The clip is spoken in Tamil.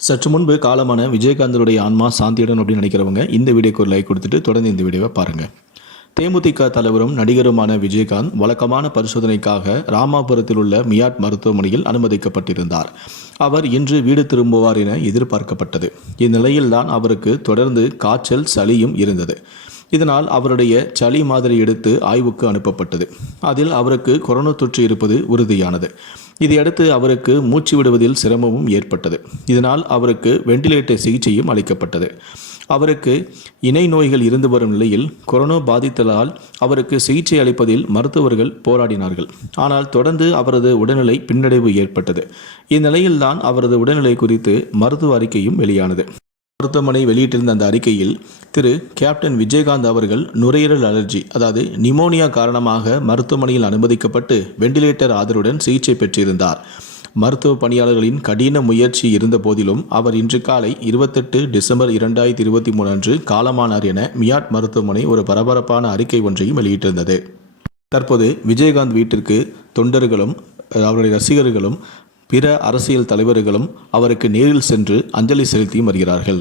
சற்று முன்பு காலமான விஜயகாந்தனுடைய ஆன்மா சாந்தியுடன் அப்படின்னு நினைக்கிறவங்க இந்த வீடியோக்கு ஒரு லைக் கொடுத்துட்டு தொடர்ந்து இந்த வீடியோவை பாருங்கள் தேமுதிக தலைவரும் நடிகருமான விஜயகாந்த் வழக்கமான பரிசோதனைக்காக ராமாபுரத்தில் உள்ள மியாட் மருத்துவமனையில் அனுமதிக்கப்பட்டிருந்தார். அவர் இன்று வீடு திரும்புவார் என எதிர்பார்க்கப்பட்டது. இந்நிலையில்தான் அவருக்கு தொடர்ந்து காய்ச்சல் சளியும் இருந்தது. இதனால் அவருடைய சளி மாதிரி எடுத்து ஆய்வுக்கு அனுப்பப்பட்டது. அதில் அவருக்கு கொரோனா தொற்று இருப்பது உறுதியானது. இதையடுத்து அவருக்கு மூச்சு விடுவதில் சிரமமும் ஏற்பட்டது. இதனால் அவருக்கு வெண்டிலேட்டர் சிகிச்சையும் அளிக்கப்பட்டது. அவருக்கு இணை நோய்கள் இருந்து வரும் நிலையில் கொரோனா பாதித்ததால் அவருக்கு சிகிச்சை அளிப்பதில் மருத்துவர்கள் போராடினார்கள். ஆனால் தொடர்ந்து அவரது உடல்நிலை பின்னடைவு ஏற்பட்டது. இந்நிலையில்தான் அவரது உடல்நிலை குறித்து மருத்துவ அறிக்கையும் வெளியானது. மருத்துவமனை வெளியிட்டிருந்த அந்த அறிக்கையில் திரு. கேப்டன் விஜயகாந்த் அவர்கள் நுரையீரல் அலர்ஜி அதாவது நிமோனியா காரணமாக மருத்துவமனையில் அனுமதிக்கப்பட்டு வெண்டிலேட்டர் ஆதரவுடன் சிகிச்சை பெற்றிருந்தார். மருத்துவ பணியாளர்களின் கடின முயற்சி இருந்த போதிலும் அவர் இன்று காலை இருபத்தெட்டு டிசம்பர் இரண்டாயிரத்தி இருபத்தி மூணு அன்று காலமானார் என மியாட் மருத்துவமனை ஒரு பரபரப்பான அறிக்கை ஒன்றையும் வெளியிட்டிருந்தது. தற்போது விஜயகாந்த் வீட்டிற்கு தொண்டர்களும் அவருடைய ரசிகர்களும் பிற அரசியல் தலைவர்களும் அவருக்கு நேரில் சென்று அஞ்சலி செலுத்தியும் வருகிறார்கள்.